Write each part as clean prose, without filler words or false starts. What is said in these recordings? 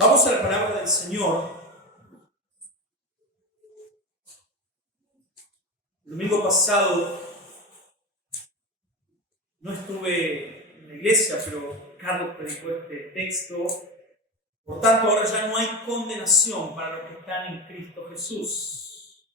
Vamos a la palabra del Señor. El domingo pasado no estuve en la iglesia, pero Carlos predicó este texto. Por tanto, ahora ya no hay condenación para los que están en Cristo Jesús.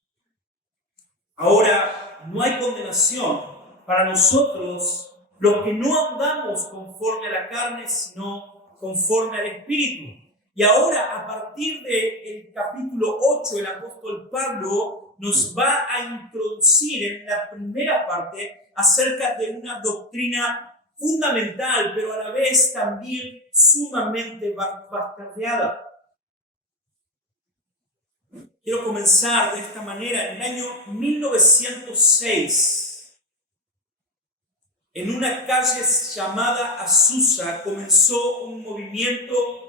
Ahora no hay condenación para nosotros, los que no andamos conforme a la carne, sino conforme al Espíritu. Y ahora, a partir del capítulo 8, el apóstol Pablo nos va a introducir en la primera parte acerca de una doctrina fundamental, pero a la vez también sumamente bastardeada. Quiero comenzar de esta manera. En el año 1906, en una calle llamada Azusa, comenzó un movimiento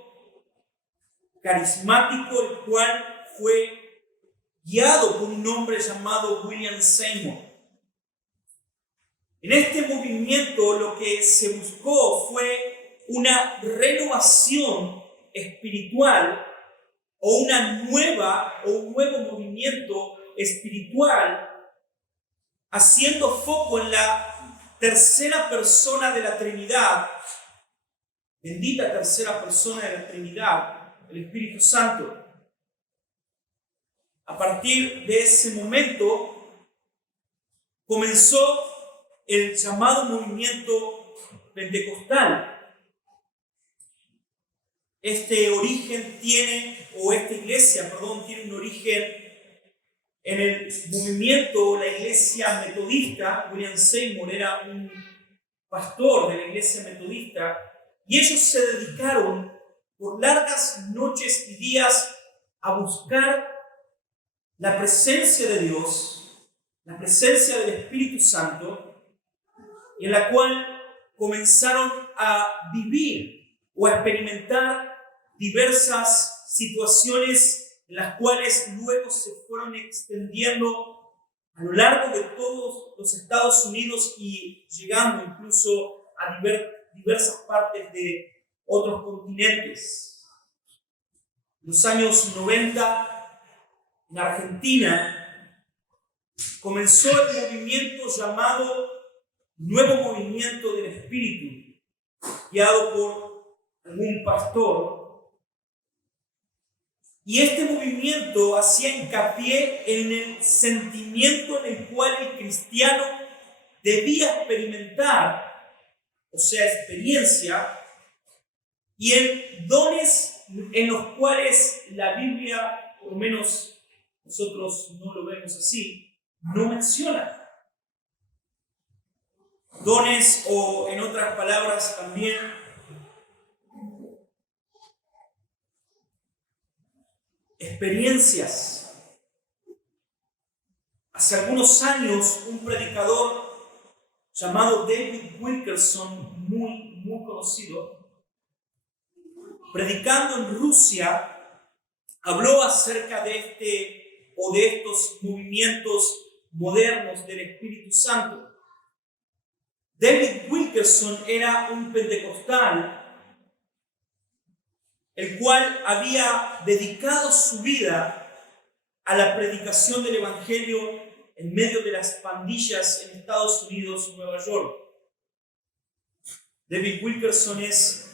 carismático, el cual fue guiado por un hombre llamado William Seymour. En este movimiento lo que se buscó fue una renovación espiritual o un nuevo movimiento espiritual, haciendo foco en la tercera persona de la Trinidad, bendita tercera persona de la Trinidad, el Espíritu Santo. A partir de ese momento comenzó el llamado movimiento pentecostal. Esta iglesia tiene un origen en el movimiento, la iglesia metodista. William Seymour era un pastor de la iglesia metodista y ellos se dedicaron por largas noches y días a buscar la presencia de Dios, la presencia del Espíritu Santo, y en la cual comenzaron a vivir o a experimentar diversas situaciones en las cuales luego se fueron extendiendo a lo largo de todos los Estados Unidos y llegando incluso a diversas partes de otros continentes. En los años 90, en Argentina, comenzó el movimiento llamado Nuevo Movimiento del Espíritu, guiado por algún pastor. Y este movimiento hacía hincapié en el sentimiento en el cual el cristiano debía experimentar, o sea, experiencia, y en dones en los cuales la Biblia, por lo menos nosotros no lo vemos así, no menciona. Dones, o en otras palabras también, experiencias. Hace algunos años, un predicador llamado David Wilkerson, muy conocido, predicando en Rusia, habló acerca de estos movimientos modernos del Espíritu Santo. David Wilkerson era un pentecostal, el cual había dedicado su vida a la predicación del Evangelio en medio de las pandillas en Estados Unidos y Nueva York. David Wilkerson es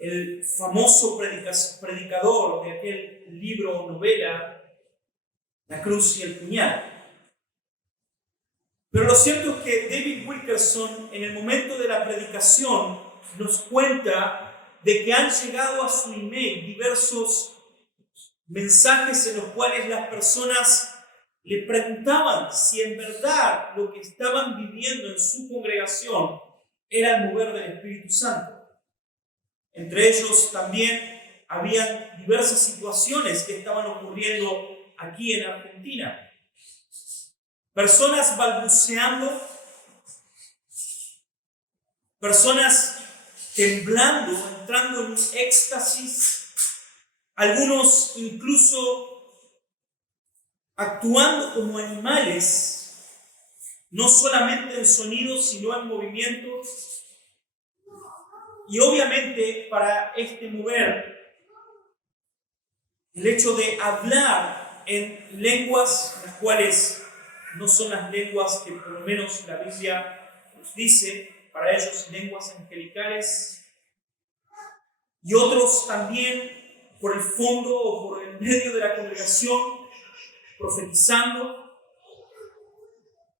el famoso predicador de aquel libro o novela, La cruz y el puñal. Pero lo cierto es que David Wilkerson, en el momento de la predicación, nos cuenta de que han llegado a su email diversos mensajes en los cuales las personas le preguntaban si en verdad lo que estaban viviendo en su congregación era el mover del Espíritu Santo. Entre ellos también habían diversas situaciones que estaban ocurriendo aquí en Argentina. Personas balbuceando, personas temblando, entrando en un éxtasis, algunos incluso actuando como animales, no solamente en sonidos, sino en movimientos. Y obviamente para este mover el hecho de hablar en lenguas las cuales no son las lenguas que por lo menos la Biblia nos dice, para ellos lenguas angelicales, y otros también por el fondo o por el medio de la congregación profetizando.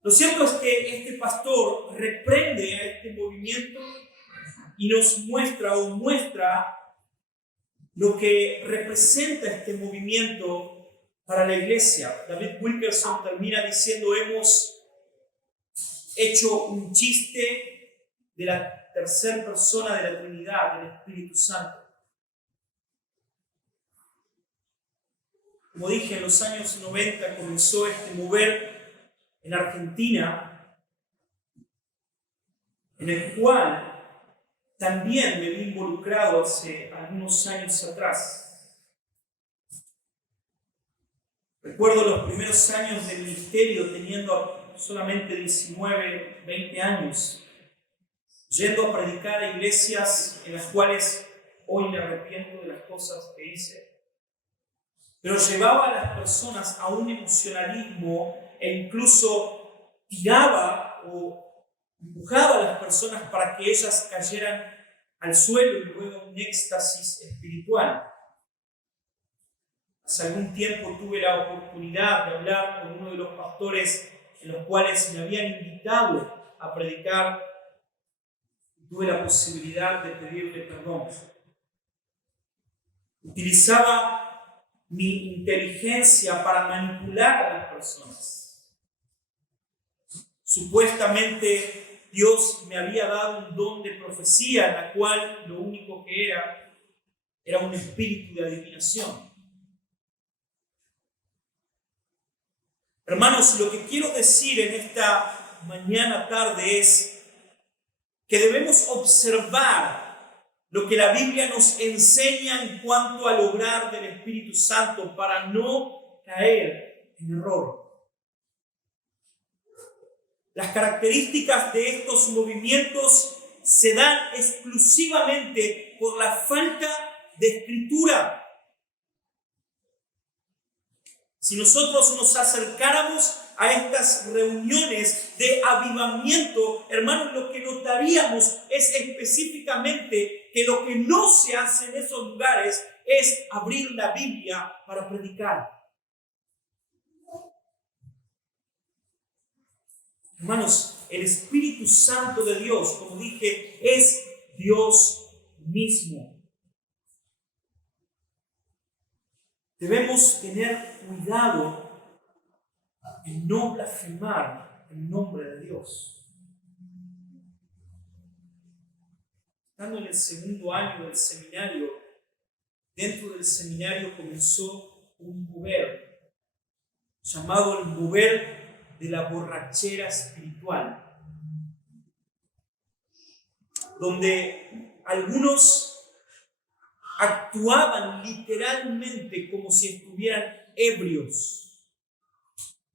Lo cierto es que este pastor reprende a este movimiento y nos muestra lo que representa este movimiento para la iglesia. David Wilkerson termina diciendo: hemos hecho un chiste de la tercera persona de la Trinidad, del Espíritu Santo. Como dije, en los años 90 comenzó este mover en Argentina, en el cual también me vi involucrado hace algunos años atrás. Recuerdo los primeros años del ministerio, teniendo solamente 19, 20 años, yendo a predicar a iglesias en las cuales hoy me arrepiento de las cosas que hice. Pero llevaba a las personas a un emocionalismo e incluso tiraba o empujaba a las personas para que ellas cayeran al suelo y luego un éxtasis espiritual. Hace algún tiempo tuve la oportunidad de hablar con uno de los pastores en los cuales me habían invitado a predicar. Tuve la posibilidad de pedirle perdón. Utilizaba mi inteligencia para manipular a las personas. Supuestamente Dios me había dado un don de profecía, en la cual lo único que era un espíritu de adivinación. Hermanos, lo que quiero decir en esta mañana tarde es que debemos observar lo que la Biblia nos enseña en cuanto al obrar del Espíritu Santo para no caer en error. Las características de estos movimientos se dan exclusivamente por la falta de escritura. Si nosotros nos acercáramos a estas reuniones de avivamiento, hermanos, lo que notaríamos es específicamente que lo que no se hace en esos lugares es abrir la Biblia para predicar. Hermanos, el Espíritu Santo de Dios, como dije, es Dios mismo. Debemos tener cuidado en no blasfemar el nombre de Dios. Estando en el segundo año del seminario, dentro del seminario comenzó un mover llamado el mover de la borrachera espiritual, donde algunos actuaban literalmente como si estuvieran ebrios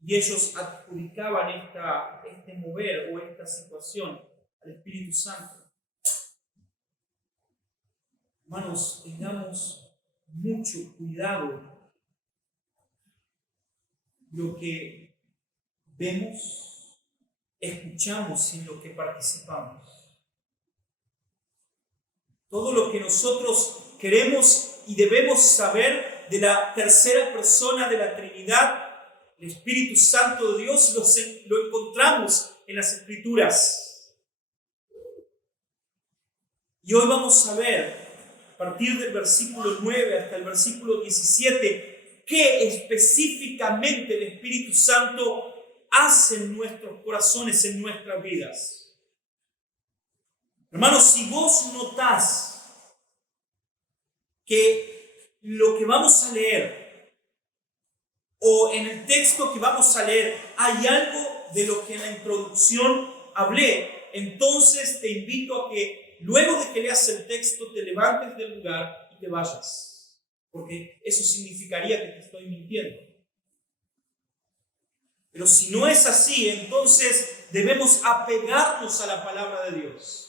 y ellos adjudicaban este mover o esta situación al Espíritu Santo. Hermanos, tengamos mucho cuidado lo que vemos, escuchamos y en lo que participamos. Todo lo que nosotros queremos y debemos saber de la tercera persona de la Trinidad, el Espíritu Santo de Dios, lo encontramos en las Escrituras. Y hoy vamos a ver, a partir del versículo 9 hasta el versículo 17, qué específicamente el Espíritu Santo hace en nuestros corazones, en nuestras vidas. Hermanos, si vos notás que lo que vamos a leer o en el texto que vamos a leer hay algo de lo que en la introducción hablé, entonces te invito a que luego de que leas el texto te levantes del lugar y te vayas, porque eso significaría que te estoy mintiendo. Pero si no es así, entonces debemos apegarnos a la palabra de Dios.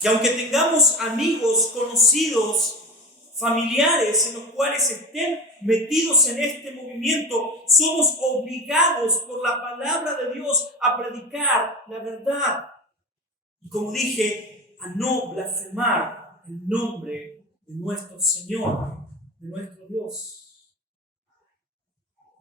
Y aunque tengamos amigos, conocidos, familiares en los cuales estén metidos en este movimiento, somos obligados por la palabra de Dios a predicar la verdad. Y como dije, a no blasfemar el nombre de nuestro Señor, de nuestro Dios.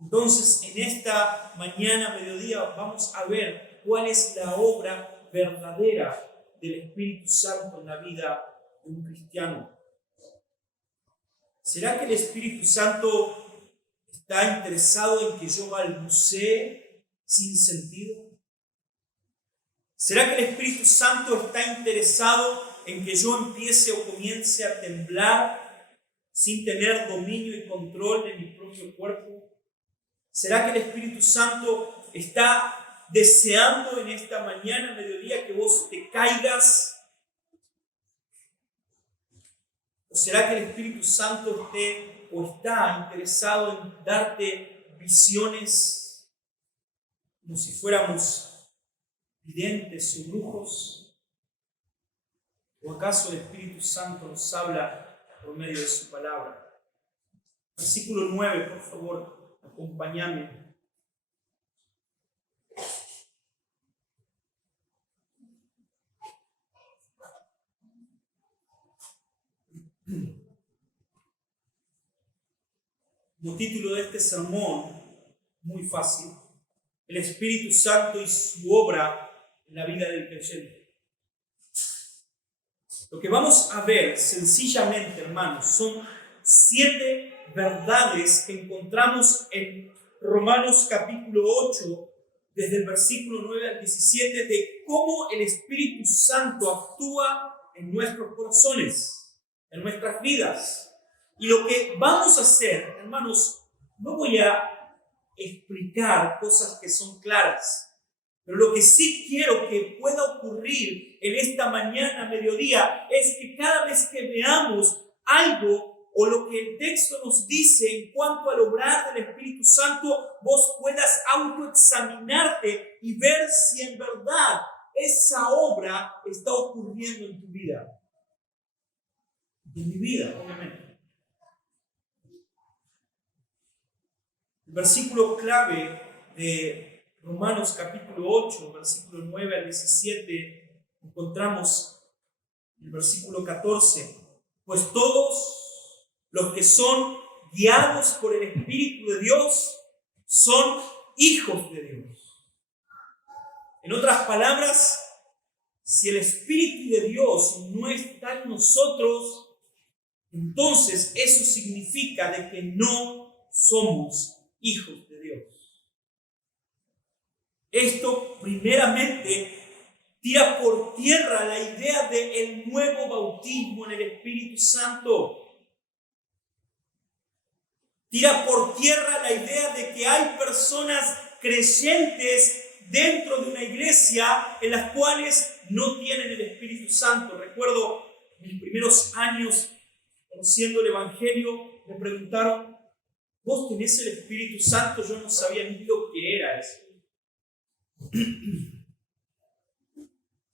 Entonces, en esta mañana, mediodía, vamos a ver cuál es la obra verdadera del Espíritu Santo en la vida de un cristiano. ¿Será que el Espíritu Santo está interesado en que yo balbucee sin sentido? ¿Será que el Espíritu Santo está interesado en que yo empiece o comience a temblar sin tener dominio y control de mi propio cuerpo? ¿Será que el Espíritu Santo está deseando en esta mañana, mediodía, que vos te caigas? ¿O será que el Espíritu Santo está interesado en darte visiones como si fuéramos videntes o brujos? ¿O acaso el Espíritu Santo nos habla por medio de su palabra? Versículo 9, por favor, acompáñame. Como título de este sermón, muy fácil, el Espíritu Santo y su obra en la vida del creyente. Lo que vamos a ver sencillamente, hermanos, son 7 verdades que encontramos en Romanos capítulo 8, desde el versículo 9 al 17, de cómo el Espíritu Santo actúa en nuestros corazones, en nuestras vidas. Y lo que vamos a hacer, hermanos, no voy a explicar cosas que son claras, pero lo que sí quiero que pueda ocurrir en esta mañana, mediodía, es que cada vez que veamos algo o lo que el texto nos dice en cuanto al obrar del Espíritu Santo, vos puedas autoexaminarte y ver si en verdad esa obra está ocurriendo en tu vida. En mi vida, obviamente. El versículo clave de Romanos capítulo 8, versículo 9 al 17, encontramos el versículo 14. Pues todos los que son guiados por el Espíritu de Dios son hijos de Dios. En otras palabras, si el Espíritu de Dios no está en nosotros, entonces eso significa de que no somos hijos de Dios. Esto primeramente tira por tierra la idea del nuevo bautismo en el Espíritu Santo. Tira por tierra la idea de que hay personas creyentes dentro de una iglesia en las cuales no tienen el Espíritu Santo. Recuerdo mis primeros años conociendo el Evangelio, me preguntaron: ¿vos tenés el Espíritu Santo? Yo no sabía ni lo que era eso.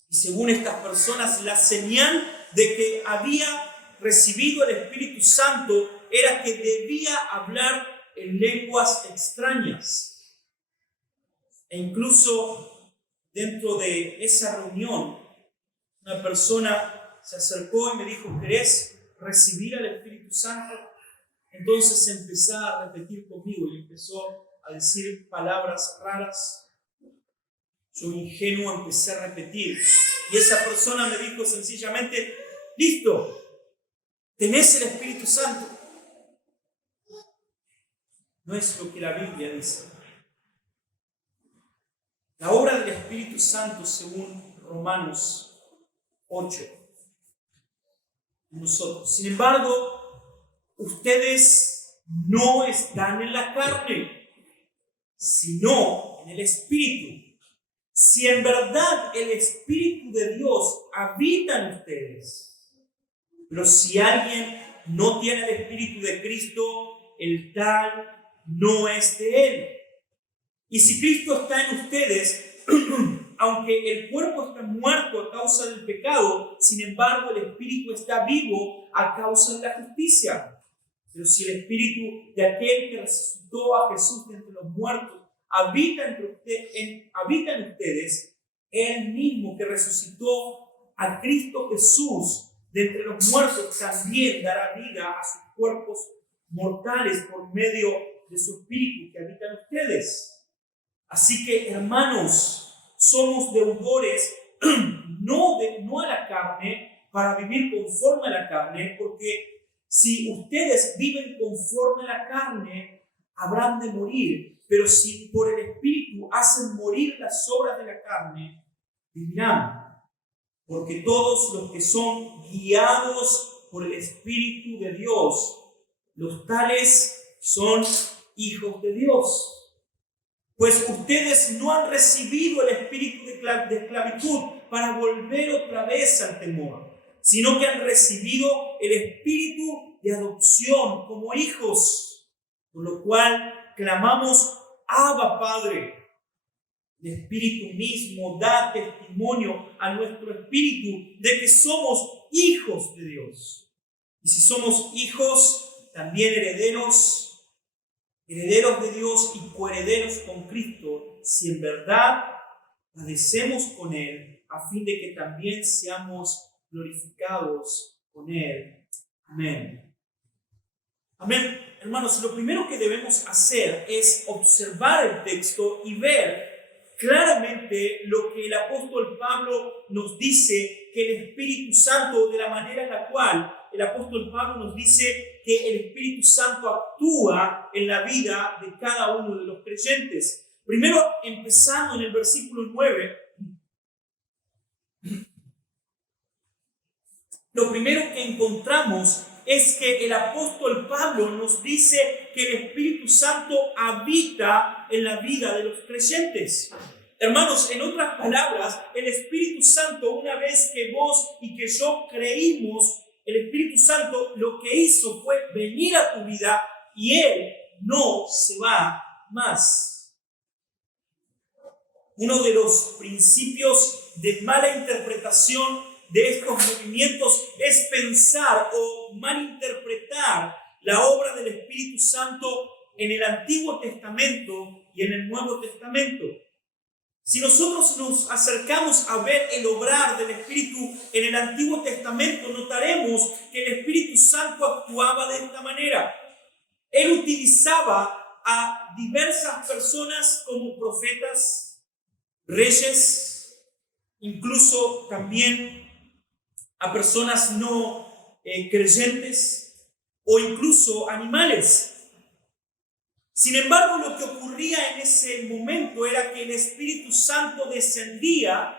Y según estas personas, la señal de que había recibido el Espíritu Santo era que debía hablar en lenguas extrañas. E incluso dentro de esa reunión, una persona se acercó y me dijo: ¿querés recibir al Espíritu Santo? Entonces empezó a repetir conmigo y empezó a decir palabras raras. Yo, ingenuo, empecé a repetir. Y esa persona me dijo sencillamente: listo, tenés el Espíritu Santo. No es lo que la Biblia dice. La obra del Espíritu Santo, según Romanos 8, nosotros. Sin embargo, ustedes no están en la carne, sino en el Espíritu. Si en verdad el Espíritu de Dios habita en ustedes. Pero si alguien no tiene el Espíritu de Cristo, el tal no es de Él. Y si Cristo está en ustedes, aunque el cuerpo está muerto a causa del pecado, sin embargo el espíritu está vivo a causa de la justicia. Pero si el espíritu de aquel que resucitó a Jesús de entre los muertos habita en ustedes, él mismo que resucitó a Cristo Jesús de entre los muertos también dará vida a sus cuerpos mortales por medio de su espíritu que habita en ustedes. Así que, hermanos, somos deudores no a la carne para vivir conforme a la carne, porque si ustedes viven conforme a la carne, habrán de morir. Pero si por el Espíritu hacen morir las obras de la carne, vivirán. Porque todos los que son guiados por el Espíritu de Dios, los tales son hijos de Dios. Pues ustedes no han recibido el espíritu de esclavitud para volver otra vez al temor, sino que han recibido el espíritu de adopción como hijos, por lo cual clamamos: Abba, Padre. El Espíritu mismo da testimonio a nuestro espíritu de que somos hijos de Dios. Y si somos hijos, también herederos de Dios y coherederos con Cristo, si en verdad padecemos con Él, a fin de que también seamos glorificados con Él. Amén. Amén. Hermanos, lo primero que debemos hacer es observar el texto y ver claramente lo que el apóstol Pablo nos dice, que el Espíritu Santo, de la manera en la cual el apóstol Pablo nos dice que el Espíritu Santo actúa en la vida de cada uno de los creyentes. Primero, empezando en el versículo 9, lo primero que encontramos es que el apóstol Pablo nos dice que el Espíritu Santo habita en la vida de los creyentes. Hermanos, en otras palabras, el Espíritu Santo, una vez que vos y que yo creímos, el Espíritu Santo lo que hizo fue venir a tu vida y Él no se va más. Uno de los principios de mala interpretación de estos movimientos es pensar o malinterpretar la obra del Espíritu Santo en el Antiguo Testamento y en el Nuevo Testamento. Si nosotros nos acercamos a ver el obrar del Espíritu en el Antiguo Testamento, notaremos que el Espíritu Santo actuaba de esta manera. Él utilizaba a diversas personas como profetas, reyes, incluso también a personas no creyentes o incluso animales. Sin embargo, lo que ocurría en ese momento era que el Espíritu Santo descendía,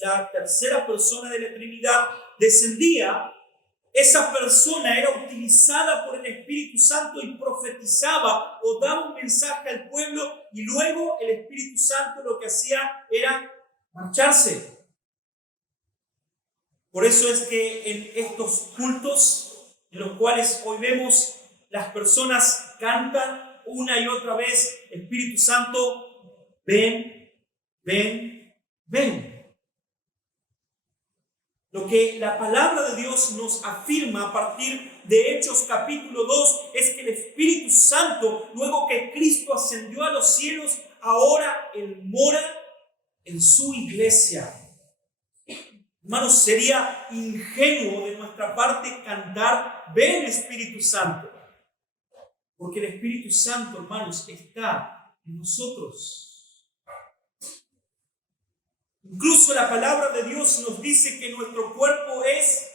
la tercera persona de la Trinidad descendía, esa persona era utilizada por el Espíritu Santo y profetizaba o daba un mensaje al pueblo, y luego el Espíritu Santo lo que hacía era marcharse. Por eso es que en estos cultos, en los cuales hoy vemos, las personas cantan una y otra vez: Espíritu Santo, ven, ven, ven. Lo que la palabra de Dios nos afirma a partir de Hechos capítulo 2 es que el Espíritu Santo, luego que Cristo ascendió a los cielos, ahora Él mora en su iglesia. Hermanos, sería ingenuo de nuestra parte cantar: ven, Espíritu Santo. Porque el Espíritu Santo, hermanos, está en nosotros. Incluso la palabra de Dios nos dice que nuestro cuerpo es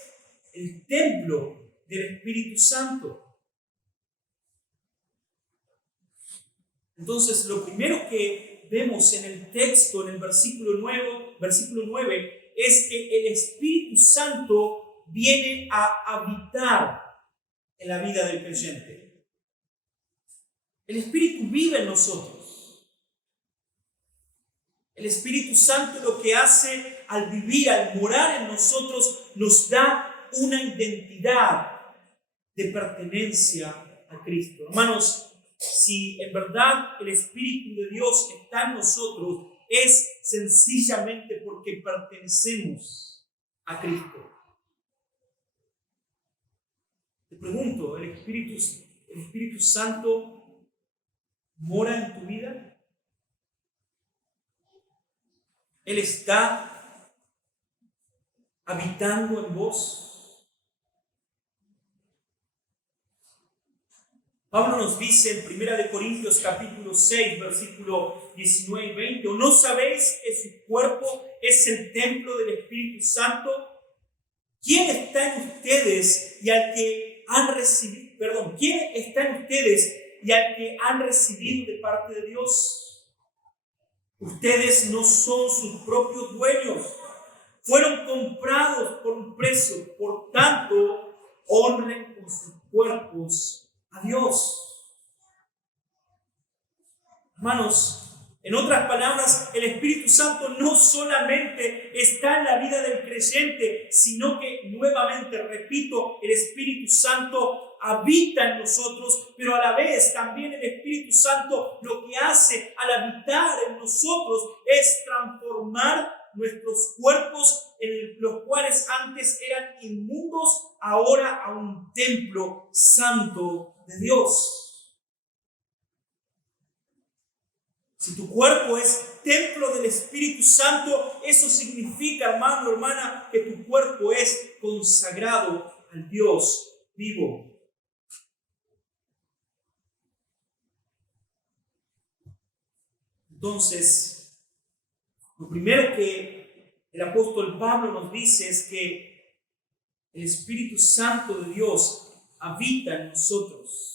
el templo del Espíritu Santo. Entonces, lo primero que vemos en el texto, en el versículo 9, es que el Espíritu Santo viene a habitar en la vida del creyente. El Espíritu vive en nosotros. El Espíritu Santo lo que hace al vivir, al morar en nosotros, nos da una identidad de pertenencia a Cristo. Hermanos, si en verdad el Espíritu de Dios está en nosotros, es sencillamente porque pertenecemos a Cristo. Te pregunto, ¿el Espíritu Santo mora en tu vida? ¿Él está habitando en vos? Pablo nos dice en 1 Corintios capítulo 6, versículo 19 y 20, ¿o no sabéis que su cuerpo es el templo del Espíritu Santo? ¿Quién está en ustedes y al que han recibido, quién está en ustedes y al que han recibido de parte de Dios? Ustedes no son sus propios dueños, fueron comprados por un precio, por tanto, honren con sus cuerpos a Dios. Hermanos, en otras palabras, el Espíritu Santo no solamente está en la vida del creyente, sino que, nuevamente repito, el Espíritu Santo habita en nosotros, pero a la vez también el Espíritu Santo lo que hace al habitar en nosotros es transformar nuestros cuerpos, en los cuales antes eran inmundos, ahora a un templo santo de Dios. Si tu cuerpo es templo del Espíritu Santo, eso significa, hermano, hermana, que tu cuerpo es consagrado al Dios vivo. Entonces, lo primero que el apóstol Pablo nos dice es que el Espíritu Santo de Dios habita en nosotros.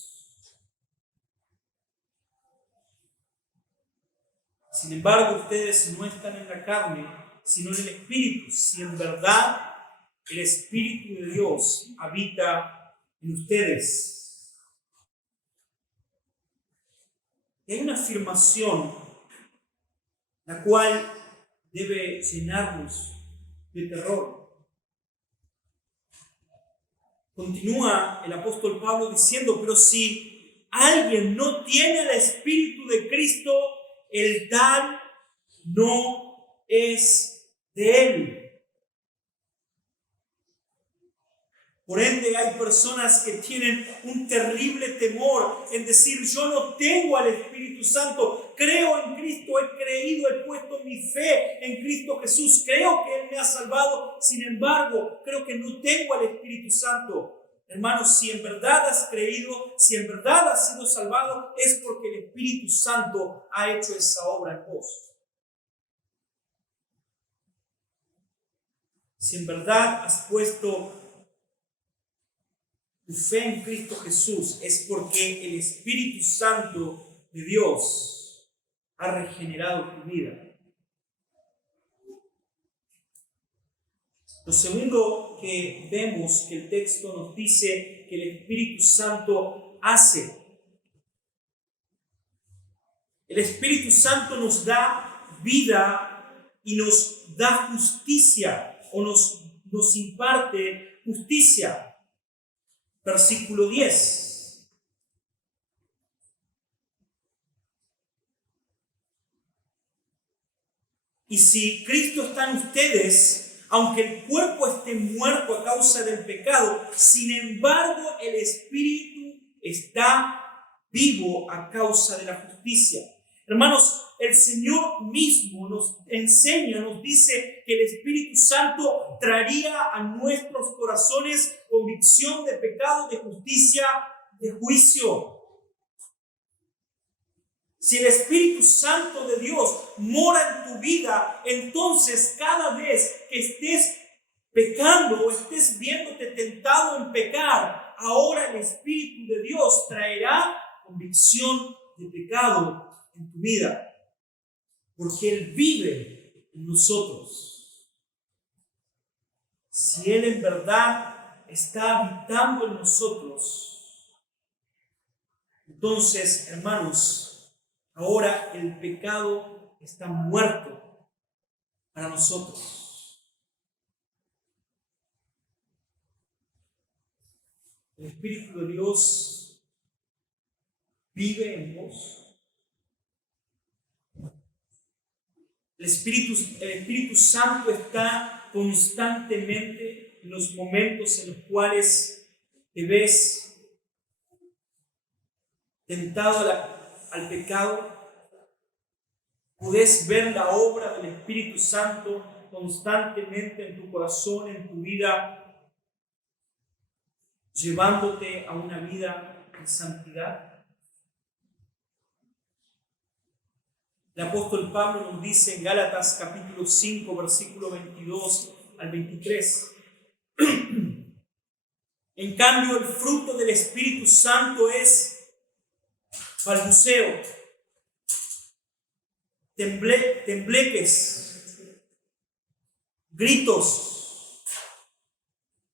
Sin embargo, ustedes no están en la carne, sino en el Espíritu, si en verdad el Espíritu de Dios habita en ustedes. Y hay una afirmación la cual debe llenarnos de terror. Continúa el apóstol Pablo diciendo, pero si alguien no tiene el Espíritu de Cristo, el tal no es de él. Por ende, hay personas que tienen un terrible temor en decir, yo no tengo al Espíritu Santo, creo en Cristo, he creído, he puesto mi fe en Cristo Jesús, creo que Él me ha salvado, sin embargo, creo que no tengo al Espíritu Santo. Hermanos, si en verdad has creído, si en verdad has sido salvado, es porque el Espíritu Santo ha hecho esa obra en vos. Si en verdad has puesto tu fe en Cristo Jesús, es porque el Espíritu Santo de Dios ha regenerado tu vida. Lo segundo que vemos que el texto nos dice que el Espíritu Santo hace. El Espíritu Santo nos da vida y nos da justicia o nos imparte justicia. Versículo 10. Y si Cristo está en ustedes, aunque el cuerpo esté muerto a causa del pecado, sin embargo el Espíritu está vivo a causa de la justicia. Hermanos, el Señor mismo nos enseña, nos dice que el Espíritu Santo traería a nuestros corazones convicción de pecado, de justicia, de juicio. Si el Espíritu Santo de Dios mora en tu vida, entonces cada vez que estés pecando o estés viéndote tentado en pecar, ahora el Espíritu de Dios traerá convicción de pecado en tu vida, porque Él vive en nosotros. Si Él en verdad está habitando en nosotros, entonces, hermanos, ahora el pecado está muerto para nosotros. El Espíritu de Dios vive en vos. El Espíritu Santo está constantemente en los momentos en los cuales te ves tentado al pecado. Podés ver la obra del Espíritu Santo constantemente en tu corazón, en tu vida, llevándote a una vida en santidad. El apóstol Pablo nos dice en Gálatas capítulo 5, versículo 22 al 23. En cambio, el fruto del Espíritu Santo es balbuceo, tembleques, gritos,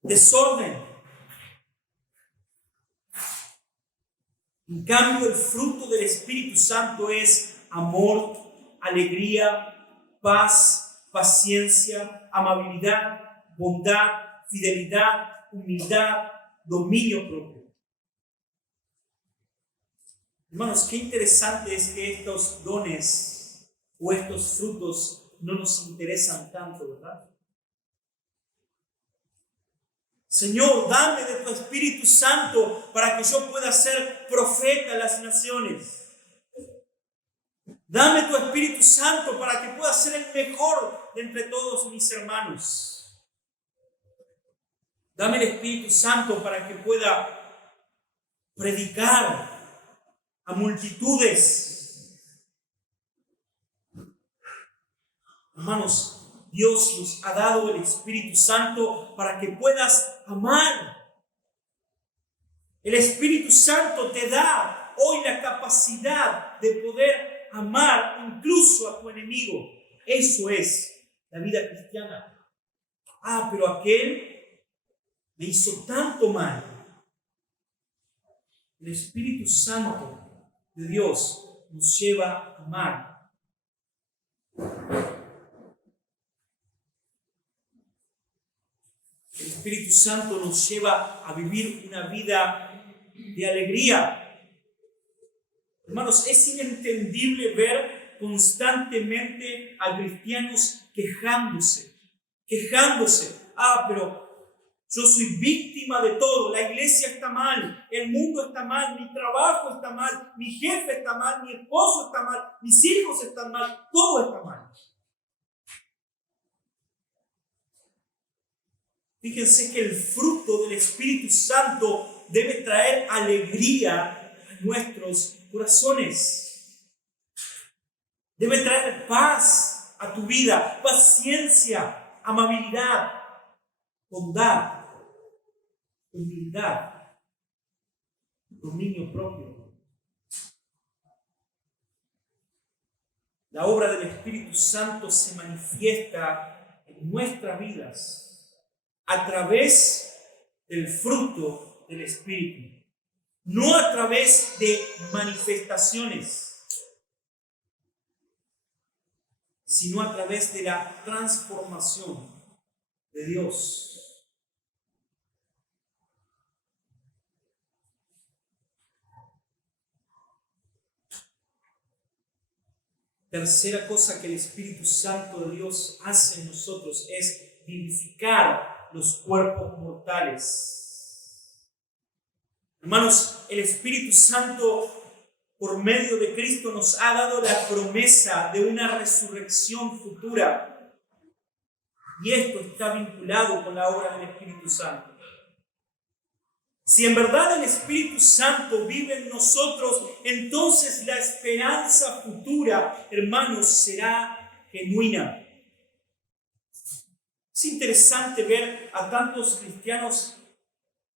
desorden. En cambio, el fruto del Espíritu Santo es amor, alegría, paz, paciencia, amabilidad, bondad, fidelidad, humildad, dominio propio. Hermanos, qué interesante es que estos dones o estos frutos no nos interesan tanto, ¿verdad? Señor, dame de tu Espíritu Santo para que yo pueda ser profeta a las naciones. Dame tu Espíritu Santo para que pueda ser el mejor de entre todos mis hermanos. Dame el Espíritu Santo para que pueda predicar a multitudes. Hermanos, Dios nos ha dado el Espíritu Santo para que puedas amar. El Espíritu Santo te da hoy la capacidad de poder amar incluso a tu enemigo. Eso es la vida cristiana. Pero aquel me hizo tanto mal. El Espíritu Santo de Dios nos lleva a amar. El Espíritu Santo nos lleva a vivir una vida de alegría. Hermanos, es inentendible ver constantemente a cristianos quejándose. Pero yo soy víctima de todo. La iglesia está mal, el mundo está mal, mi trabajo está mal, mi jefe está mal, mi esposo está mal, mis hijos están mal, todo está mal. Fíjense que el fruto del Espíritu Santo debe traer alegría a nuestros corazones. Debe traer paz a tu vida, paciencia, amabilidad, bondad, humildad, dominio propio. La obra del Espíritu Santo se manifiesta en nuestras vidas a través del fruto del Espíritu, no a través de manifestaciones, sino a través de la transformación de Dios. Tercera cosa que el Espíritu Santo de Dios hace en nosotros es vivificar los cuerpos mortales. Hermanos, el Espíritu Santo, por medio de Cristo, nos ha dado la promesa de una resurrección futura. Y esto está vinculado con la obra del Espíritu Santo. Si en verdad el Espíritu Santo vive en nosotros, entonces la esperanza futura, hermanos, será genuina. Es interesante ver a tantos cristianos,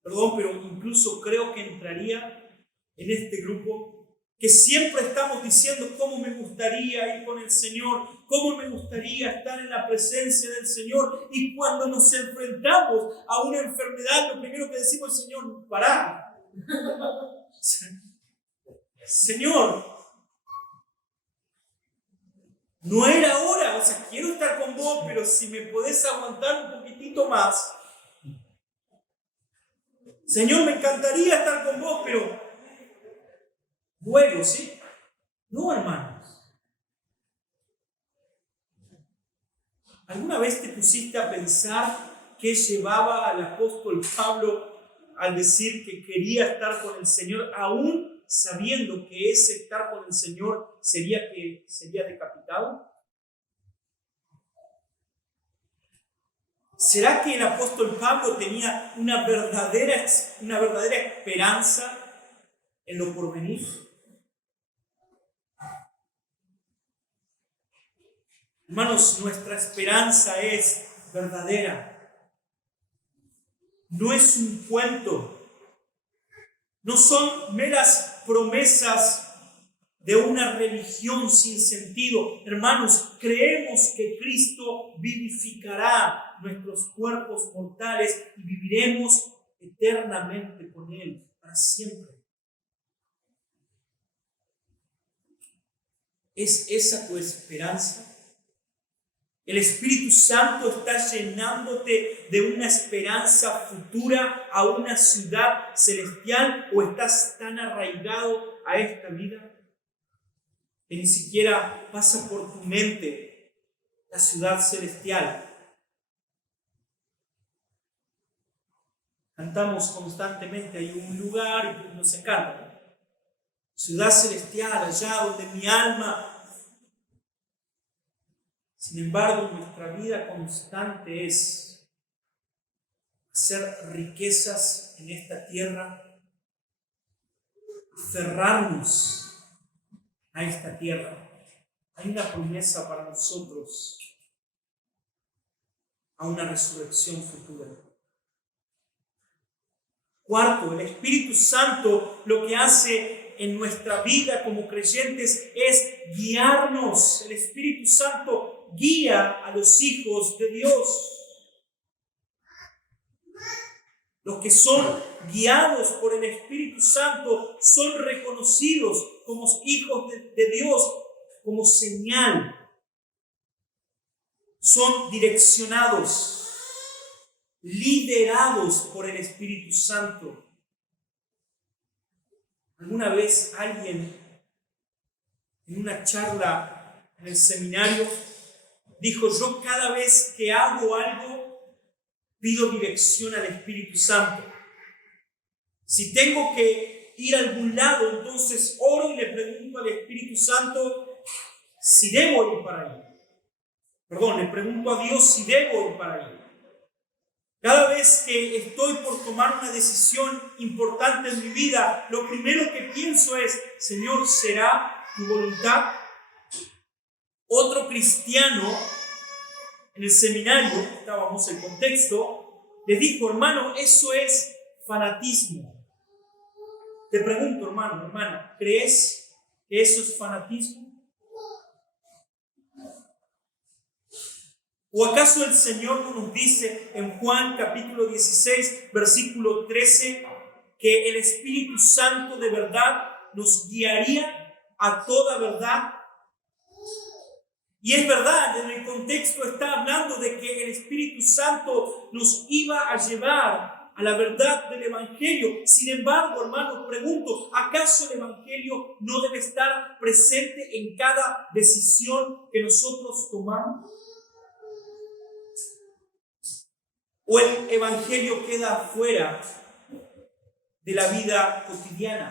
pero incluso creo que entraría en este grupo, que siempre estamos diciendo cómo me gustaría ir con el Señor, cómo me gustaría estar en la presencia del Señor, y cuando nos enfrentamos a una enfermedad, lo primero que decimos es: Señor, pará. Señor, no era hora, quiero estar con vos, pero si me podés aguantar un poquitito más. Señor, me encantaría estar con vos, pero luego, ¿sí? No, hermanos. ¿Alguna vez te pusiste a pensar qué llevaba al apóstol Pablo al decir que quería estar con el Señor, aún sabiendo que ese estar con el Señor sería decapitado? ¿Será que el apóstol Pablo tenía una verdadera esperanza en lo porvenir? Hermanos, nuestra esperanza es verdadera. No es un cuento. No son meras promesas de una religión sin sentido. Hermanos, creemos que Cristo vivificará nuestros cuerpos mortales y viviremos eternamente con Él, para siempre. ¿Es esa tu esperanza? ¿El Espíritu Santo está llenándote de una esperanza futura a una ciudad celestial, o estás tan arraigado a esta vida que ni siquiera pasa por tu mente la ciudad celestial? Cantamos constantemente, hay un lugar y nos encanta. Ciudad celestial, allá donde mi alma. Sin embargo, nuestra vida constante es hacer riquezas en esta tierra, aferrarnos a esta tierra. Hay una promesa para nosotros, a una resurrección futura. Cuarto, el Espíritu Santo lo que hace en nuestra vida como creyentes es guiarnos. El Espíritu Santo guía a los hijos de Dios. Los que son guiados por el Espíritu Santo son reconocidos como hijos de Dios, como señal. Son direccionados, liderados por el Espíritu Santo. ¿Alguna vez alguien en una charla en el seminario dijo: yo cada vez que hago algo pido dirección al Espíritu Santo? Si tengo que ir a algún lado, entonces oro y le pregunto al Espíritu Santo si debo ir para ahí. Le pregunto a Dios si debo ir para ahí. Cada vez que estoy por tomar una decisión importante en mi vida, lo primero que pienso es: Señor, ¿será tu voluntad? Otro cristiano en el seminario, estábamos en contexto, le dijo: hermano, eso es fanatismo. Te pregunto, hermana, ¿crees que eso es fanatismo? ¿O acaso el Señor no nos dice en Juan capítulo 16, versículo 13, que el Espíritu Santo de verdad nos guiaría a toda verdad? Y es verdad, en el contexto está hablando de que el Espíritu Santo nos iba a llevar a la verdad del Evangelio. Sin embargo, hermanos, pregunto, ¿acaso el Evangelio no debe estar presente en cada decisión que nosotros tomamos? ¿O el Evangelio queda fuera de la vida cotidiana?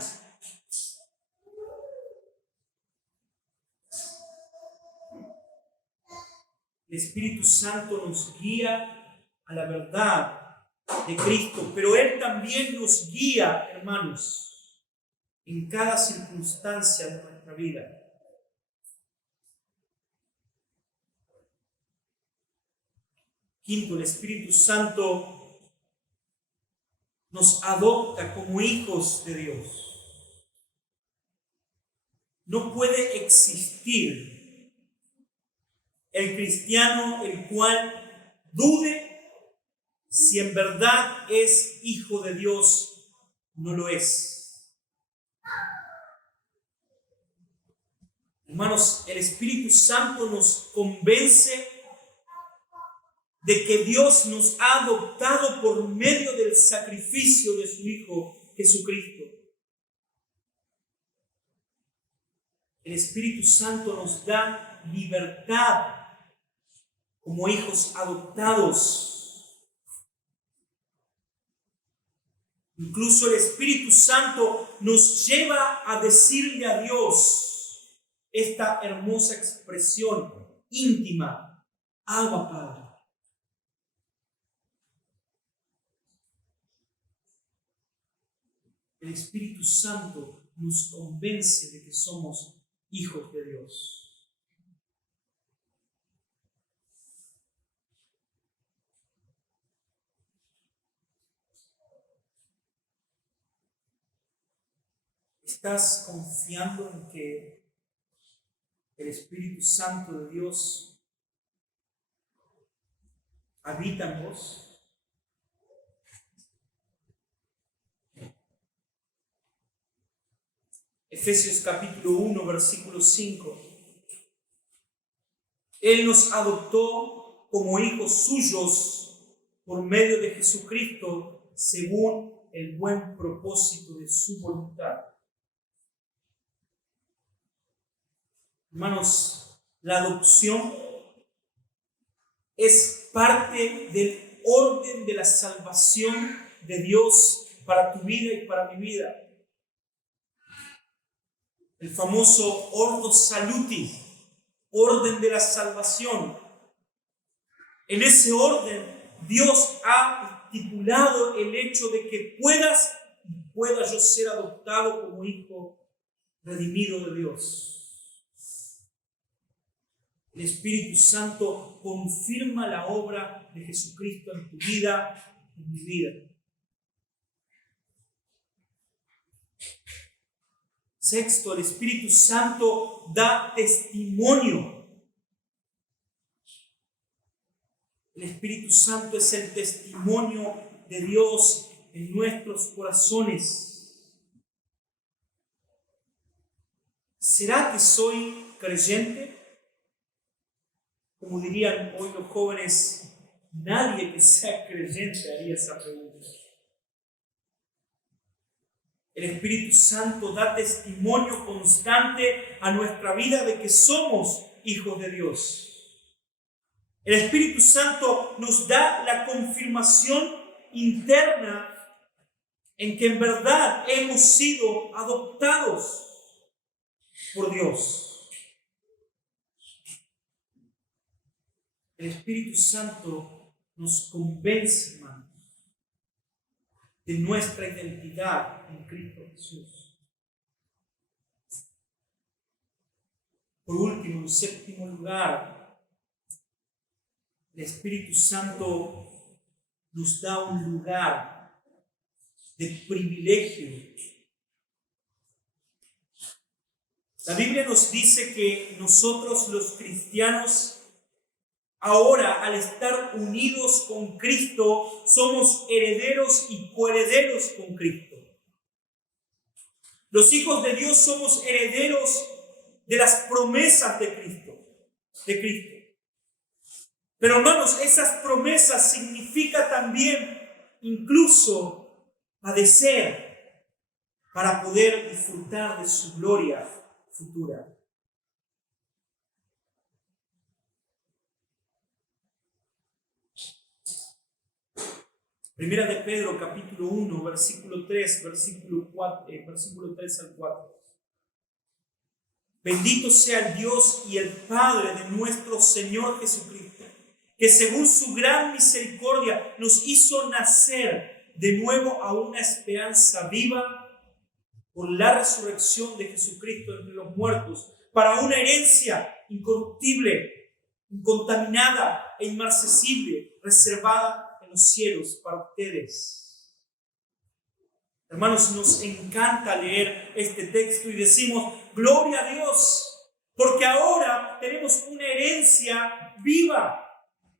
El Espíritu Santo nos guía a la verdad de Cristo, pero Él también nos guía, hermanos, en cada circunstancia de nuestra vida. Quinto, el Espíritu Santo nos adopta como hijos de Dios. No puede existir el cristiano el cual dude si en verdad es hijo de Dios. No lo es. Hermanos, el Espíritu Santo nos convence de que Dios nos ha adoptado por medio del sacrificio de su Hijo Jesucristo. El Espíritu Santo nos da libertad como hijos adoptados. Incluso el Espíritu Santo nos lleva a decirle a Dios esta hermosa expresión íntima: Abba, Padre. El Espíritu Santo nos convence de que somos hijos de Dios. ¿Estás confiando en que el Espíritu Santo de Dios habita en vos? Efesios capítulo 1, versículo 5. Él nos adoptó como hijos suyos por medio de Jesucristo, según el buen propósito de su voluntad. Hermanos, la adopción es parte del orden de la salvación de Dios para tu vida y para mi vida. El famoso Ordo Salutis, orden de la salvación. En ese orden, Dios ha estipulado el hecho de que pueda yo ser adoptado como hijo redimido de Dios. El Espíritu Santo confirma la obra de Jesucristo en tu vida, en mi vida. Sexto, el Espíritu Santo da testimonio. El Espíritu Santo es el testimonio de Dios en nuestros corazones. ¿Será que soy creyente? Como dirían hoy los jóvenes, nadie que sea creyente haría esa pregunta. El Espíritu Santo da testimonio constante a nuestra vida de que somos hijos de Dios. El Espíritu Santo nos da la confirmación interna en que en verdad hemos sido adoptados por Dios. El Espíritu Santo nos convence, hermanos, de nuestra identidad en Cristo Jesús. Por último, en séptimo lugar, el Espíritu Santo nos da un lugar de privilegio. La Biblia nos dice que nosotros los cristianos, ahora, al estar unidos con Cristo, somos herederos y coherederos con Cristo. Los hijos de Dios somos herederos de las promesas de Cristo. Pero hermanos, esas promesas significan también incluso padecer para poder disfrutar de su gloria futura. Primera de Pedro, capítulo 1, versículo 3, versículo 3 al 4. Bendito sea el Dios y el Padre de nuestro Señor Jesucristo, que según su gran misericordia nos hizo nacer de nuevo a una esperanza viva por la resurrección de Jesucristo entre los muertos, para una herencia incorruptible, incontaminada e inmarcesible, reservada en los cielos para ustedes. Hermanos, nos encanta leer este texto y decimos, gloria a Dios, porque ahora tenemos una herencia viva,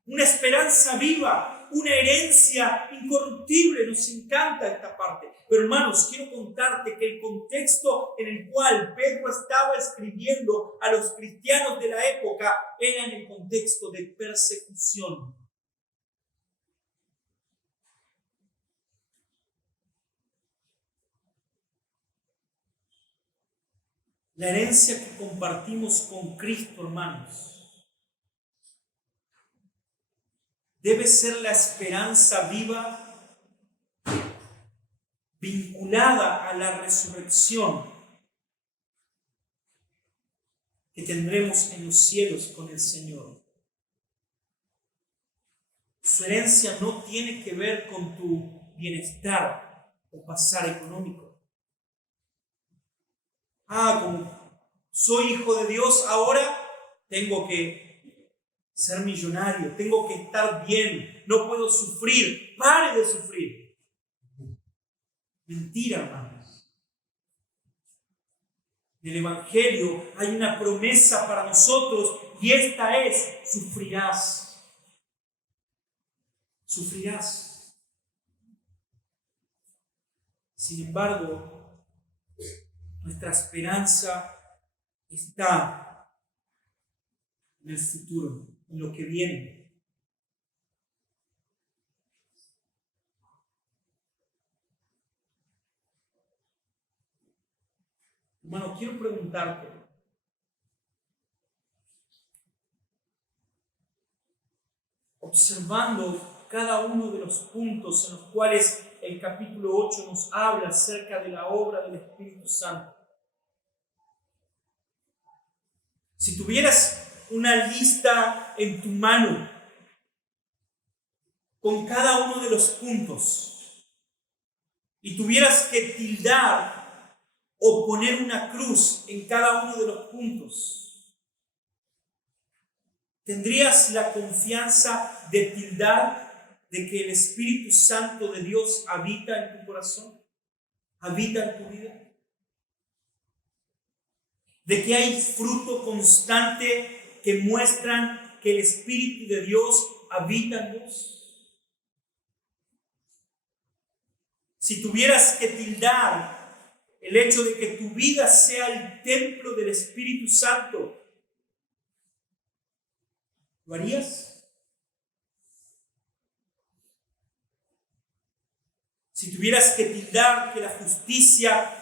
una esperanza viva, una herencia incorruptible. Nos encanta esta parte. Pero hermanos, quiero contarte que el contexto en el cual Pedro estaba escribiendo a los cristianos de la época era en el contexto de persecución. La herencia que compartimos con Cristo, hermanos, debe ser la esperanza viva vinculada a la resurrección que tendremos en los cielos con el Señor. Su herencia no tiene que ver con tu bienestar o pasar económico. Como soy hijo de Dios, ahora tengo que ser millonario, tengo que estar bien, no puedo sufrir, pare de sufrir. Mentira, hermanos. En el Evangelio hay una promesa para nosotros y esta es: sufrirás. Sufrirás. Sin embargo, nuestra esperanza está en el futuro, en lo que viene. Hermano, quiero preguntarte, observando cada uno de los puntos en los cuales el capítulo 8 nos habla acerca de la obra del Espíritu Santo. Si tuvieras una lista en tu mano con cada uno de los puntos y tuvieras que tildar o poner una cruz en cada uno de los puntos, ¿tendrías la confianza de tildar de que el Espíritu Santo de Dios habita en tu corazón? ¿Habita en tu vida? ¿De que hay fruto constante que muestran que el Espíritu de Dios habita en vos? Si tuvieras que tildar el hecho de que tu vida sea el templo del Espíritu Santo, ¿lo harías? Si tuvieras que tildar que la justicia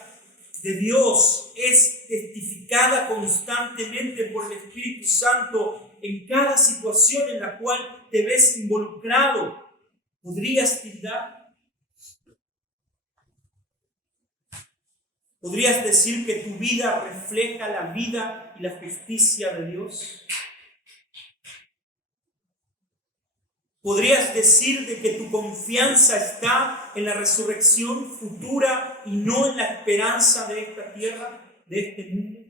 de Dios es testificada constantemente por el Espíritu Santo en cada situación en la cual te ves involucrado, ¿podrías tildar? ¿Podrías decir que tu vida refleja la vida y la justicia de Dios? ¿Podrías decir de que tu confianza está en la resurrección futura y no en la esperanza de esta tierra, de este mundo?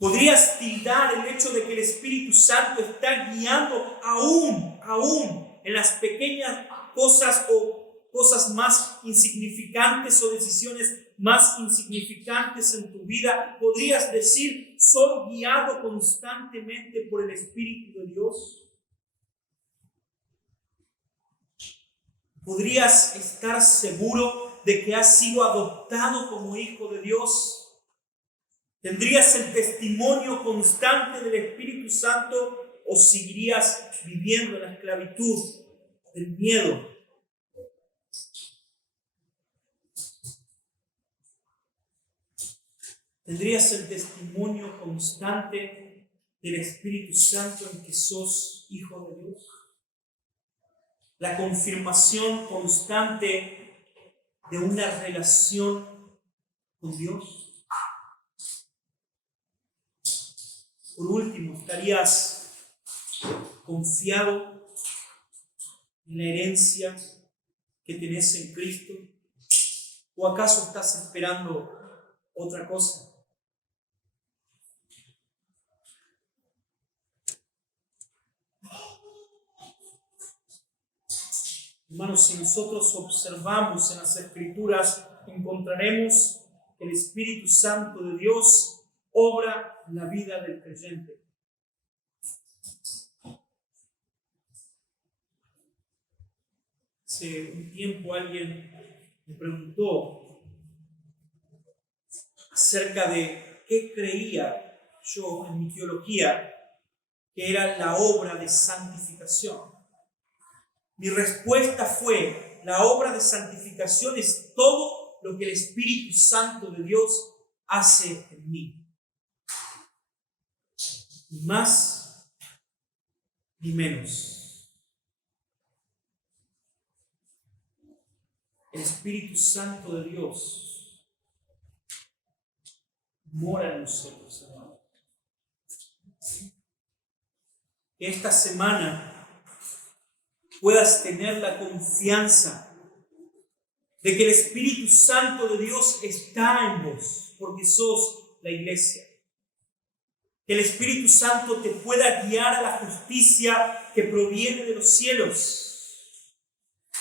¿Podrías tildar el hecho de que el Espíritu Santo está guiando aún en las pequeñas cosas o cosas más insignificantes o decisiones más insignificantes en tu vida? ¿Podrías decir, soy guiado constantemente por el Espíritu de Dios? ¿Podrías estar seguro de que has sido adoptado como hijo de Dios? ¿Tendrías el testimonio constante del Espíritu Santo o seguirías viviendo en la esclavitud del miedo? ¿Tendrías el testimonio constante del Espíritu Santo en que sos hijo de Dios? La confirmación constante de una relación con Dios. Por último, ¿estarías confiado en la herencia que tenés en Cristo? ¿O acaso estás esperando otra cosa? Hermanos, si nosotros observamos en las Escrituras, encontraremos que el Espíritu Santo de Dios obra en la vida del creyente. Hace un tiempo alguien me preguntó acerca de qué creía yo en mi teología que era la obra de santificación. Mi respuesta fue: la obra de santificación es todo lo que el Espíritu Santo de Dios hace en mí. Ni más ni menos. el Espíritu Santo de Dios mora en nosotros, hermanos. Que esta semana puedas tener la confianza de que el Espíritu Santo de Dios está en vos, porque sos la iglesia. Que el Espíritu Santo te pueda guiar a la justicia que proviene de los cielos.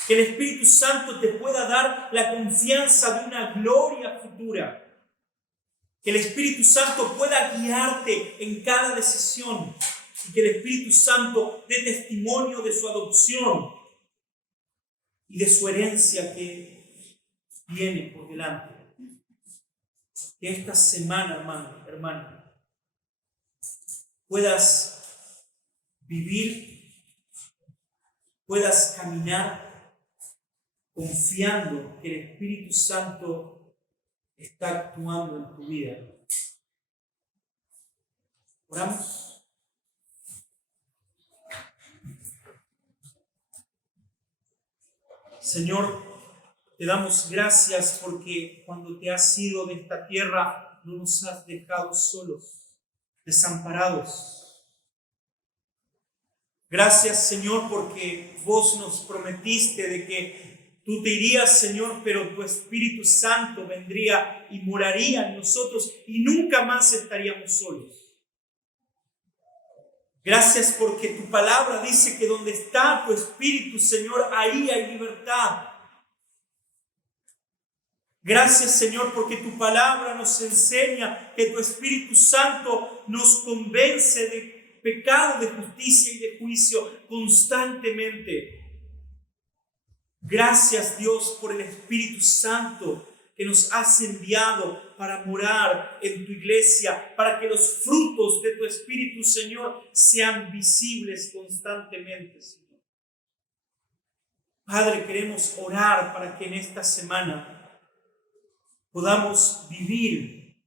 Que el Espíritu Santo te pueda dar la confianza de una gloria futura. Que el Espíritu Santo pueda guiarte en cada decisión. Y que el Espíritu Santo dé testimonio de su adopción y de su herencia que viene por delante. Que esta semana, hermano, puedas vivir, puedas caminar confiando que el Espíritu Santo está actuando en tu vida. ¿Oramos? Señor, te damos gracias porque cuando te has ido de esta tierra no nos has dejado solos, desamparados. Gracias, Señor, porque vos nos prometiste de que tú te irías, Señor, pero tu Espíritu Santo vendría y moraría en nosotros y nunca más estaríamos solos. Gracias porque tu palabra dice que donde está tu Espíritu, Señor, ahí hay libertad. Gracias, Señor, porque tu palabra nos enseña que tu Espíritu Santo nos convence de pecado, de justicia y de juicio constantemente. Gracias, Dios, por el Espíritu Santo que nos has enviado para morar en tu iglesia, para que los frutos de tu Espíritu, Señor, sean visibles constantemente, Señor. Padre, queremos orar para que en esta semana podamos vivir,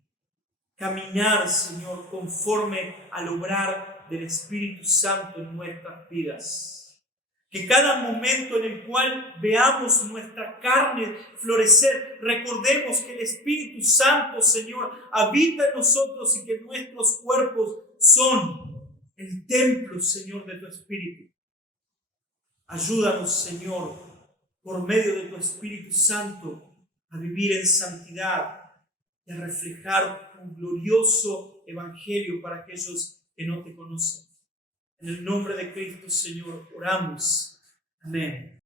caminar, Señor, conforme al obrar del Espíritu Santo en nuestras vidas. Que cada momento en el cual veamos nuestra carne florecer, recordemos que el Espíritu Santo, Señor, habita en nosotros y que nuestros cuerpos son el templo, Señor, de tu Espíritu. Ayúdanos, Señor, por medio de tu Espíritu Santo, a vivir en santidad y a reflejar tu glorioso evangelio para aquellos que no te conocen. En el nombre de Cristo, Señor, oramos. Amén.